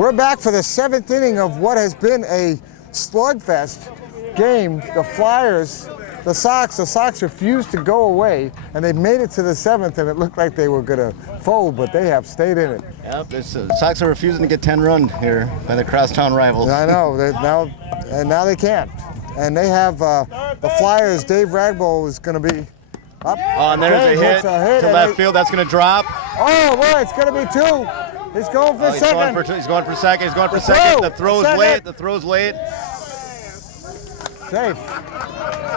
We're back for the 7th inning of what has been a slugfest game. The Flyers, the Sox refused to go away, and they made it to the 7th, and it looked like they were going to fold, but they have stayed in it. Yep, the Sox are refusing to get 10 run here by the crosstown rivals. I know, now they can't. And they have the Flyers, Dave Ragboll is going to be up. Oh, and there's a hit to left field. That's going to drop. Oh, boy, it's going to be 2. He's going for second. He's going for second. He's going for second. The throw's late. The throw's late. Safe.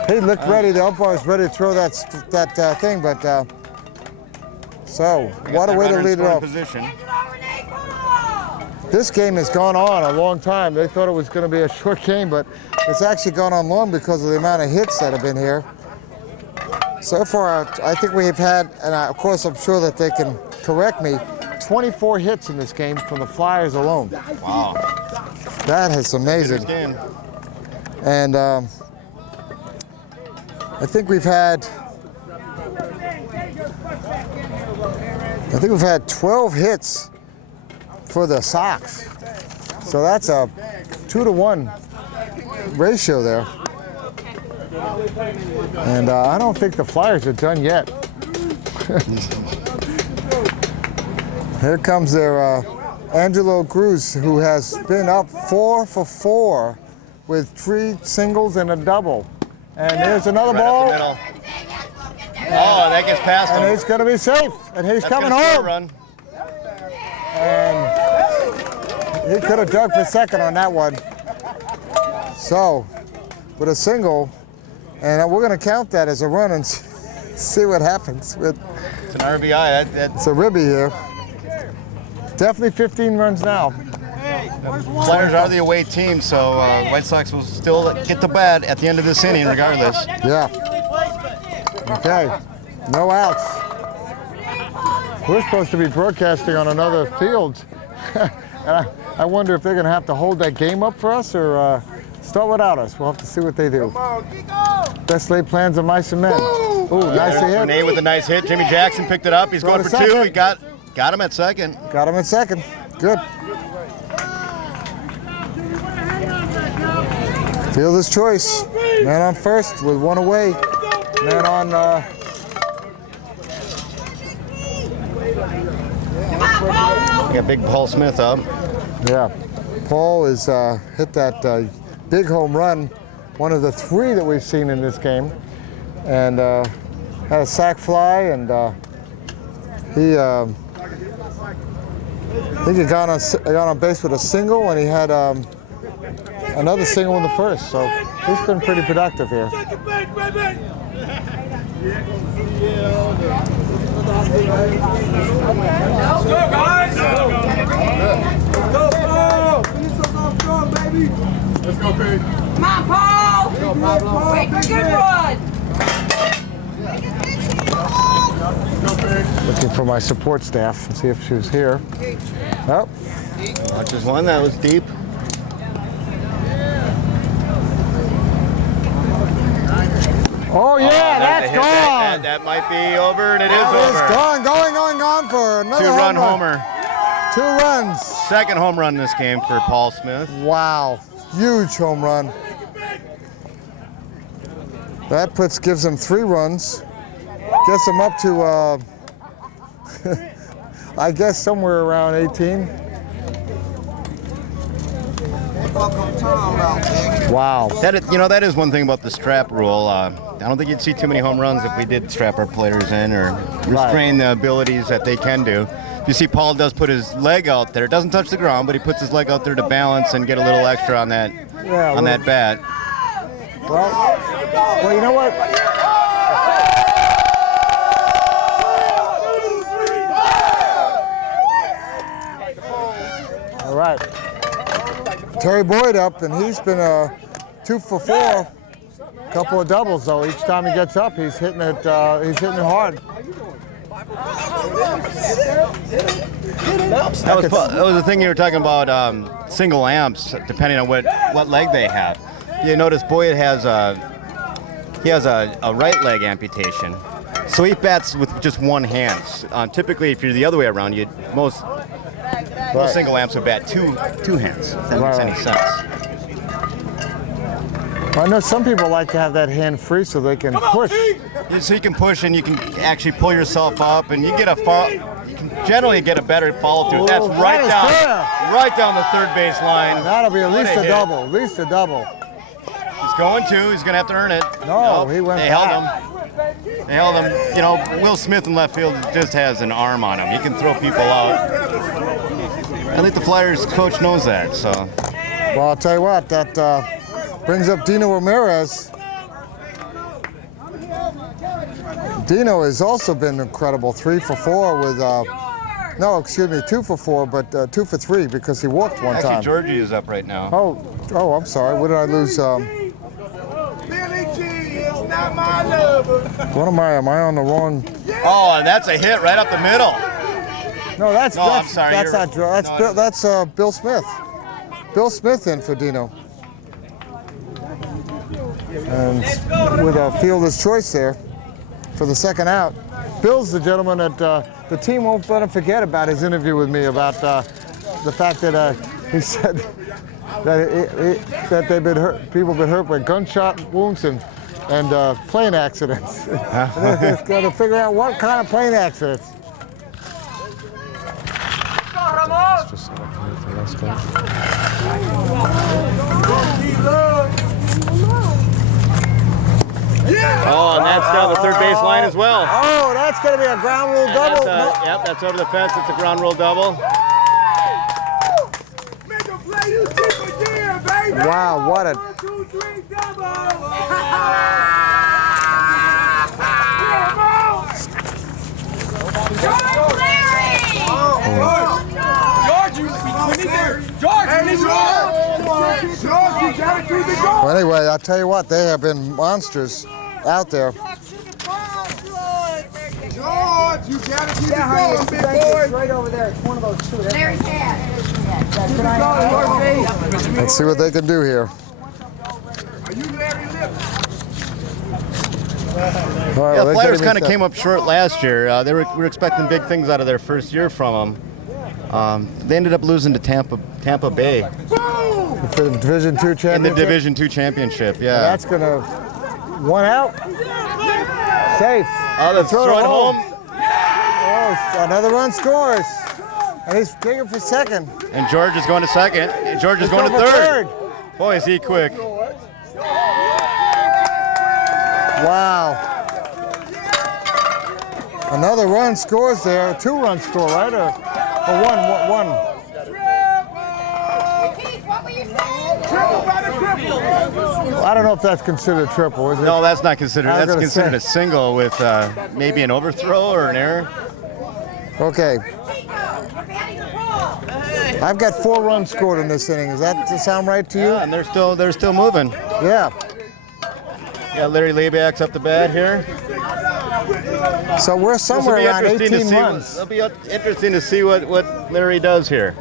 He looked ready. The umpire was ready to throw that thing, but so what a way to lead it off. Position. This game has gone on a long time. They thought it was going to be a short game, but it's actually gone on long because of the amount of hits that have been here. So far, I think we have had, and of course I'm sure that they can correct me, 24 hits in this game from the Flyers alone. Wow. That is amazing. And I think we've had 12 hits for the Sox. So that's a 2-to-1 ratio there. And I don't think the Flyers are done yet. Here comes their Angelo Cruz, who has been up 4 for 4 with 3 singles and a double. And there's another ball. Oh, that gets past him. And it's going to be safe. And he's coming home. Run. And he could have dug for second on that one. So, with a single, and we're going to count that as a run and see what happens. It's an RBI. It's a ribby here. Definitely 15 runs now. Flyers are the away team, so White Sox will still get to bat at the end of this inning regardless. Yeah. Okay. No outs. We're supposed to be broadcasting on another field. And I wonder if they're going to have to hold that game up for us or start without us. We'll have to see what they do. Best laid plans of mice and men. Ooh, nice hit. Renee with a nice hit. Jimmy Jackson picked it up. He's going for 2. He got him at second. Got him at second. Good. Fielder's choice. Man on first with 1 away. Man on. We got big Paul Smith up. Yeah. Paul has hit that big home run, one of the 3 that we've seen in this game. And had a sac fly, and he I think he got on base with a single, and he had another single in the first, so he's been pretty productive here. Let's go, guys! Let's go, Pete. Come on, Paul! Wait for a good run! Looking for my support staff and see if she was here. Oh. Watches one. That was deep. Oh yeah, that's gone. That might be over, and it is over. It's gone for another 2-run homer. 2 runs. Second home run in this game for Paul Smith. Wow, huge home run. That gives him 3 runs. Gets him up to, I guess somewhere around 18. Wow. That is one thing about the strap rule. I don't think you'd see too many home runs if we did strap our players in or restrain the abilities that they can do. You see Paul does put his leg out there. It doesn't touch the ground, but he puts his leg out there to balance and get a little extra on that that bat. Well, you know what? All right. Terry Boyd up, and he's been 2 for 4. Couple of doubles though. Each time he gets up, he's hitting it. He's hitting it hard. That was the thing you were talking about. Single amps, depending on what leg they have. You notice Boyd has a right leg amputation, so he bats with just one hand. Typically, if you're the other way around, Most single amps would bat two hands, if that makes any sense. I know some people like to have that hand free so they can push. So you can push and you can actually pull yourself up, and you get a you can generally get a better follow through. That's right down the third base line. That'll be at What least a hit. double. At least a double. He's going to. He's going to have to earn it. No, Nope, he went They back. held him. They held him. You know, Will Smith in left field just has an arm on him. He can throw people out. I think the Flyers coach knows that. So. Well, I'll tell you what, that brings up Dino Ramirez. Dino has also been incredible. 3 for 4 with, no, excuse me, 2 for 4, but 2 for 3 because he walked one Actually, time. Georgie is up right now. Oh, I'm sorry. What did I lose? Billy G is not my lover. What am I on the wrong? Oh, and that's a hit right up the middle. No, that's I'm sorry, That's you're- not Joe. That's no, Bill, that's Bill Smith. Bill Smith in for Dino. And with a fielder's choice there for the second out. Bill's the gentleman that the team won't let him forget about his interview with me about the fact that he said that they've been hurt, people been hurt by gunshot wounds and plane accidents. They're going to figure out what kind of plane accidents. Oh, and that's down the third base line as well. Oh, that's going to be a ground rule double. Yep, that's over the fence. It's a ground rule double. Make a play you keep again, baby. Wow, what a 1, 2, 3, double. George Larry! George, we need there. George, we need George, you gotta keep it going. Well, anyway, I'll tell you what, they have been monsters out there. George, you gotta keep it going, big boy. Right over there. It's one of those two. Larry's dad. Let's see what they can do here. Are you Larry Lip? All right, Yeah, well, the they Flyers gave me kind of some- came up short last year. We were expecting big things out of their first year from them. They ended up losing to Tampa Bay for the Division II championship. in the Division II championship. Yeah. That's gonna one out. Safe. Oh, that's Throw it throwing home. Oh, another run scores, and he's digging for second. And George is going to second. And George is He's going to for third. Boy, is he quick. Wow. Another run scores there. A 2-run score, right? Or one. Keith, what were you saying? Triple by the triple. I don't know if that's considered triple, is it? No, that's not considered. I was That's gonna considered say. a single with maybe an overthrow or an error. Okay. I've got 4 runs scored in this inning. Does that sound right to you? Yeah, and they're still moving. Yeah. Yeah, Larry Labiak's up the bat here. So we're somewhere around 18 runs. It'll be interesting to see what Larry does here.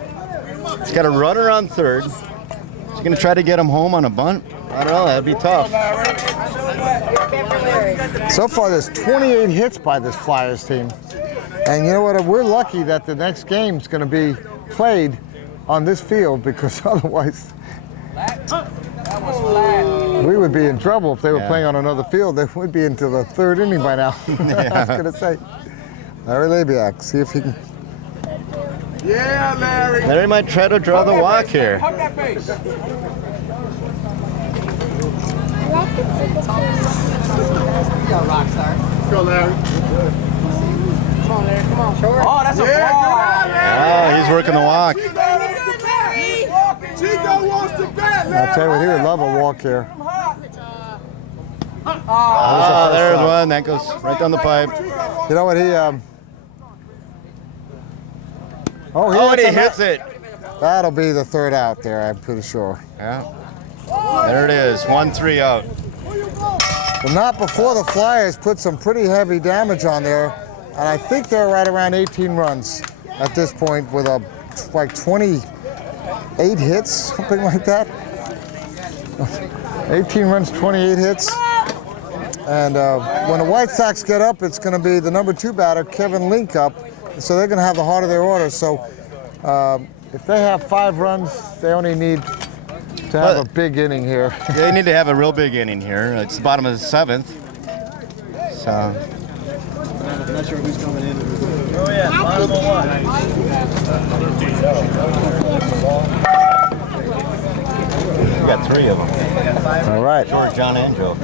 He's got a runner on third. He's going to try to get him home on a bunt. I don't know. That'd be tough. So far, there's 28 hits by this Flyers team. And you know what? We're lucky that the next game's going to be played on this field because otherwise we would be in trouble if they were playing on another field. They would be into the 3rd inning by now. I was going to say. Larry Labiak, see if he can. Yeah, Larry. Larry might try to draw the walk here. Hug that face. Go, Larry. Oh, that's a Oh, he's working the walk. Chico wants to bat, Larry. I'll tell you what, he would love a walk here. Oh, there's one. That goes right down the pipe. You know what, he. Oh, and he hits it. That'll be the 3rd out there, I'm pretty sure. Yeah. There it is. 1-3 out. But not before the Flyers put some pretty heavy damage on there. And I think they're right around 18 runs at this point with like 28 hits, something like that. 18 runs, 28 hits. And when the White Sox get up, it's going to be the number 2 batter, Kevin Link, up. So they're going to have the heart of their order. So if they have 5 runs, they only need to have a big inning here. They need to have a real big inning here. It's the bottom of the 7th. So. I'm not sure who's coming in. Oh yeah, bottom of We got 3 of them. All right. George, John, and Joe.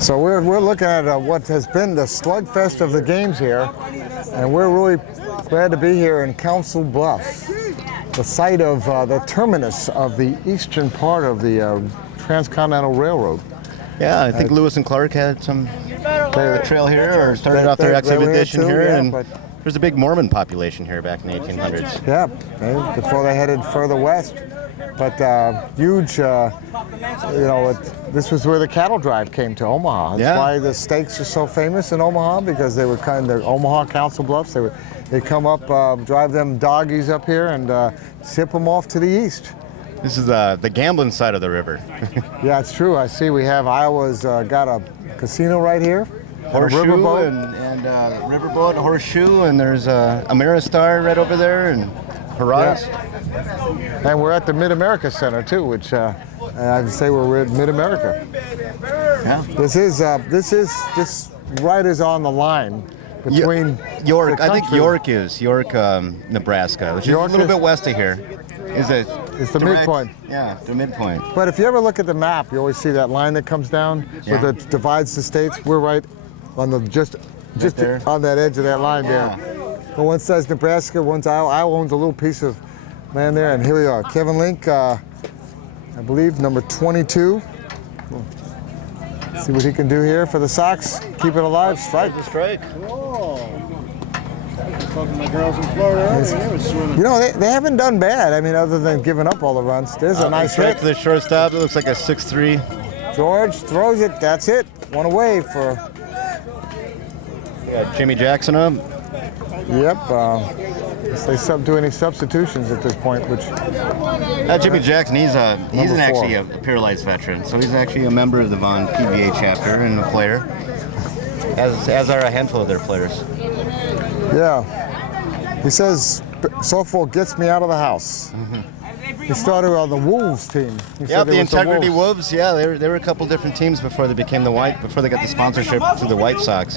So we're looking at what has been the slugfest of the games here, and we're really glad to be here in Council Bluffs, the site of the terminus of the eastern part of the Transcontinental Railroad. Yeah, I think Lewis and Clark had some trail here, or started off their they expedition were here too, here, yeah, and but- there's a big Mormon population here back in the 1800s. Yeah, before they headed further west. But huge, this was where the cattle drive came to Omaha. That's Yeah. why the steaks are so famous in Omaha, because they were kind of Omaha Council Bluffs. They come up, drive them doggies up here and ship them off to the east. This is the gambling side of the river. Yeah, it's true. I see we have Iowa's got a casino right here. and a Horseshoe riverboat. and riverboat, Horseshoe, and there's Ameristar right over there, and Horizon. And we're at the Mid-America Center too, which I'd say we're at Mid-America. Yeah. This right is on the line between York. the I think country. York, Nebraska, which York is a little is- bit west of here. Is it? It's the midpoint. Yeah, the midpoint. But if you ever look at the map, you always see that line that comes down Yeah. where it divides the states. We're right on the just there. on that edge of that line there. But one side's Nebraska, one's Iowa. Iowa owns a little piece of land there, and here we are. Kevin Link, I believe number 22. See what he can do here for the Sox. Keep it alive. Strike. Strike. Talking to my girls in Florida earlier, they were swimming. You know, they haven't done bad. I mean, other than giving up all the runs. There's a nice strike hit. to the shortstop. It looks like a 6-3. George throws it. That's it. One away for. Yeah, Jimmy Jackson up. Yep. Unless they do any substitutions at this point, which Jimmy Jackson, he's Number actually 4. a paralyzed veteran, so he's actually a member of the Vaughn PBA chapter and a player, as are a handful of their players. yeah. He says softball gets me out of the house. He started on the Wolves team. He Yeah, said the it was Integrity Wolves. Wolves. Yeah, they were a couple different teams before they became before they got the sponsorship through the White Sox.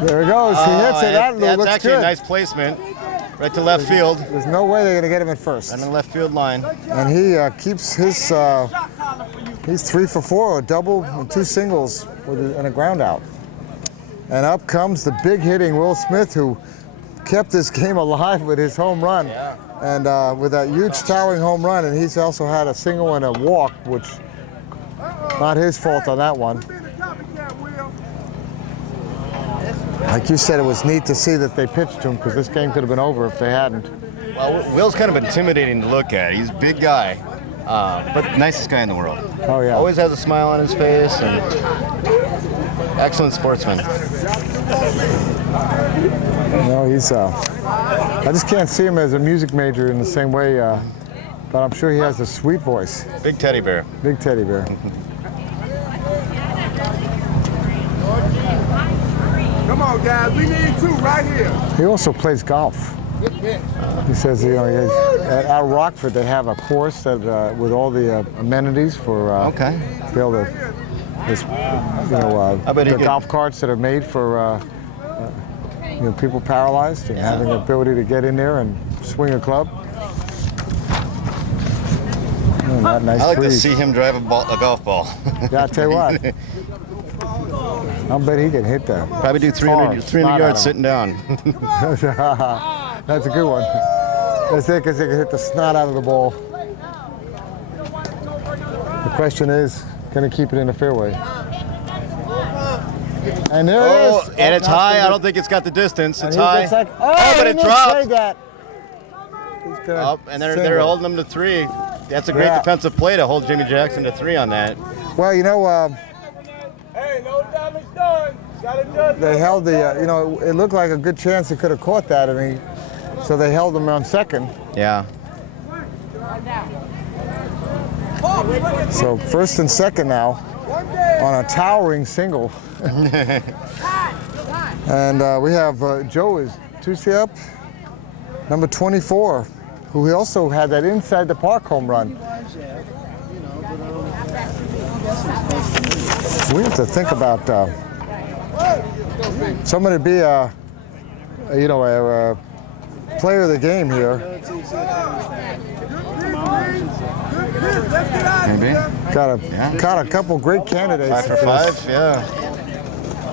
There he goes. He hits it. That That's looks actually good. a nice placement, right to left field, There's no way they're going to get him at first. on the left field line. And he keeps his. He's 3 for 4, a double and 2 singles and a ground out. And up comes the big hitting Will Smith, who kept this game alive with his home run. And with that huge towering home run, and he's also had a single and a walk, which not his fault on that one. Like you said, it was neat to see that they pitched to him, because this game could have been over if they hadn't. Well, Will's kind of intimidating to look at. He's a big guy, but nicest guy in the world. Oh yeah. Always has a smile on his face, and excellent sportsman. No, he's. I just can't see him as a music major in the same way, but I'm sure he has a sweet voice. Big teddy bear. Big teddy bear. Come on, guys. We need 2 right here. He also plays golf. He says, you know, at Rockford they have a course that with all the amenities for Okay. to be able to, I bet he the could- golf carts that are made for people paralyzed and having the ability to get in there and swing a club. That nice I like to breeze. see him drive a golf ball. Yeah, I tell you what. I'll bet he can hit that. Probably do 300 Snot yards at sitting down. That's a good one. That's it, because they can hit the snot out of the ball. The question is, can he keep it in the fairway? And there it Oh, is. and it's That's high. the I good- don't think it's got the distance. and It's he high. gets like, but he it didn't dropped. say that. He's gonna Oh, and they're single. holding him to 3. That's a great Yeah. defensive play to hold Jimmy Jackson to 3 on that. Well, you know, Hey, no damage done. Got it done. they held the, it looked like a good chance he could have caught that. I mean, so they held him on second. Yeah. So first and second now on a towering single. And we have Joe is 2C up, number 24, who also had that inside the park home run. We have to think about somebody to be a player of the game here. Maybe. Got a couple great candidates. 5 for 5, yeah.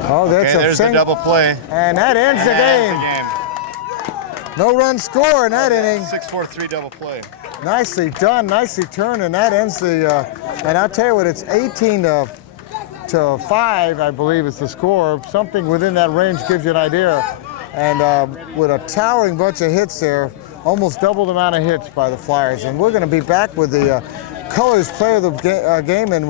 Oh, that's Okay, there's the double play. And that ends the game. No run score in that inning. 6-4-3 double play. Nicely done, nicely turned, and that ends the. And I'll tell you what, it's 18 to 5, I believe is the score. Something within that range gives you an idea. And with a towering bunch of hits there, almost double the amount of hits by the Flyers. And we're going to be back with the Colors player of the game, and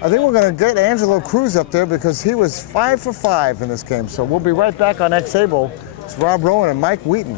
I think we're going to get Angelo Cruz up there because he was 5 for 5 in this game. So we'll be right back on X-Able. It's Rob Rowan and Mike Wheaton.